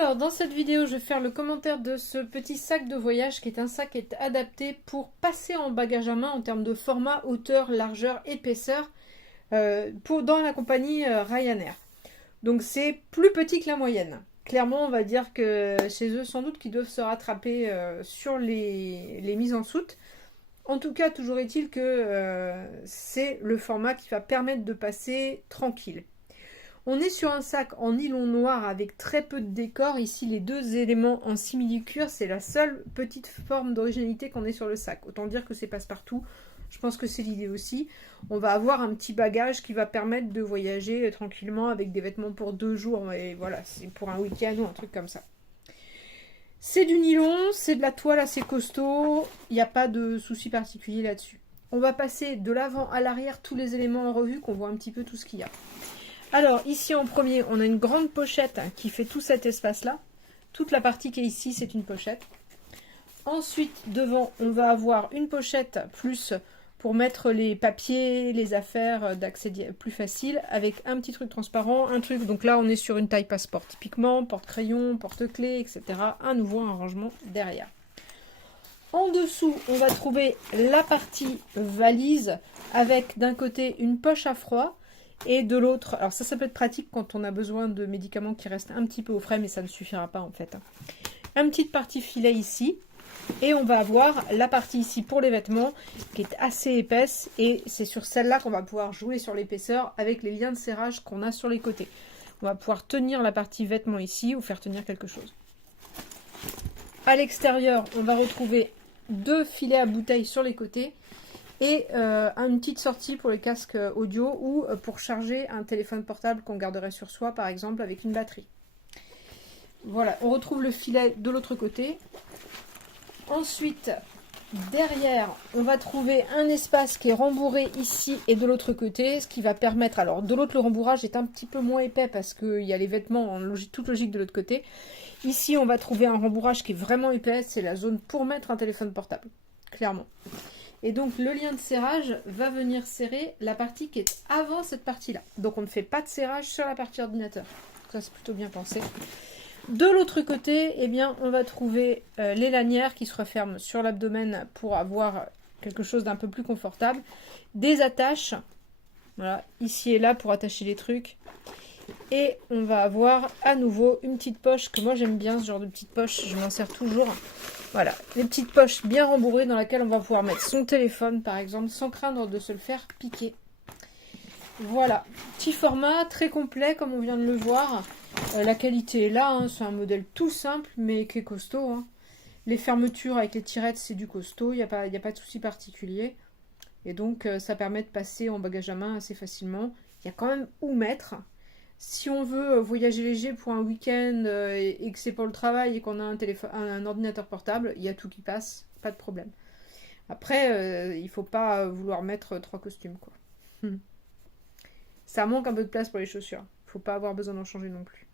Alors, dans cette vidéo, je vais faire le commentaire de ce petit sac de voyage qui est un sac qui est adapté pour passer en bagage à main en termes de format, hauteur, largeur, épaisseur dans la compagnie Ryanair. Donc c'est plus petit que la moyenne. Clairement, on va dire que chez eux, sans doute qu'ils doivent se rattraper sur les mises en soute. En tout cas, toujours est-il que c'est le format qui va permettre de passer tranquille. On est sur un sac en nylon noir avec très peu de décor. Ici, les deux éléments en simili-cuir, c'est la seule petite forme d'originalité qu'on ait sur le sac. Autant dire que c'est passe-partout. Je pense que c'est l'idée aussi. On va avoir un petit bagage qui va permettre de voyager tranquillement avec des vêtements pour 2 jours. Et voilà, c'est pour un week-end ou un truc comme ça. C'est du nylon, c'est de la toile assez costaud. Il n'y a pas de souci particulier là-dessus. On va passer de l'avant à l'arrière tous les éléments en revue, qu'on voit un petit peu tout ce qu'il y a. Alors, ici en premier, on a une grande pochette qui fait tout cet espace-là. Toute la partie qui est ici, c'est une pochette. Ensuite, devant, on va avoir une pochette plus pour mettre les papiers, les affaires d'accès plus facile, avec un petit truc transparent, un truc, donc là on est sur une taille passeport typiquement, porte-crayon, porte-clés, etc. Un nouveau rangement derrière. En dessous, on va trouver la partie valise avec d'un côté une poche à froid et de l'autre, alors ça peut être pratique quand on a besoin de médicaments qui restent un petit peu au frais, mais ça ne suffira pas en fait. Une petite partie filet ici. Et on va avoir la partie ici pour les vêtements qui est assez épaisse et c'est sur celle-là qu'on va pouvoir jouer sur l'épaisseur avec les liens de serrage qu'on a sur les côtés. On va pouvoir tenir la partie vêtements ici ou faire tenir quelque chose. À l'extérieur, on va retrouver 2 filets à bouteilles sur les côtés et une petite sortie pour les casques audio ou pour charger un téléphone portable qu'on garderait sur soi par exemple avec une batterie. Voilà, on retrouve le filet de l'autre côté. Ensuite, derrière, on va trouver un espace qui est rembourré ici et de l'autre côté, ce qui va permettre... Alors, de l'autre, le rembourrage est un petit peu moins épais parce qu'il y a les vêtements en toute logique de l'autre côté. Ici, on va trouver un rembourrage qui est vraiment épais, c'est la zone pour mettre un téléphone portable, clairement. Et donc, le lien de serrage va venir serrer la partie qui est avant cette partie-là. Donc, on ne fait pas de serrage sur la partie ordinateur. Ça, c'est plutôt bien pensé. De l'autre côté, eh bien, on va trouver les lanières qui se referment sur l'abdomen pour avoir quelque chose d'un peu plus confortable. Des attaches, voilà, ici et là pour attacher les trucs. Et on va avoir à nouveau une petite poche, que moi j'aime bien ce genre de petite poche, je m'en sers toujours. Voilà, des petites poches bien rembourrées dans laquelle on va pouvoir mettre son téléphone par exemple, sans craindre de se le faire piquer. Voilà, petit format, très complet comme on vient de le voir. La qualité est là, hein, c'est un modèle tout simple mais qui est costaud. Hein. Les fermetures avec les tirettes, c'est du costaud, il n'y a pas de souci particulier. Et donc ça permet de passer en bagage à main assez facilement. Il y a quand même où mettre. Si on veut voyager léger pour un week-end et que c'est pour le travail et qu'on a un ordinateur portable, il y a tout qui passe, pas de problème. Après, il ne faut pas vouloir mettre 3 costumes, quoi. Ça manque un peu de place pour les chaussures. Il ne faut pas avoir besoin d'en changer non plus.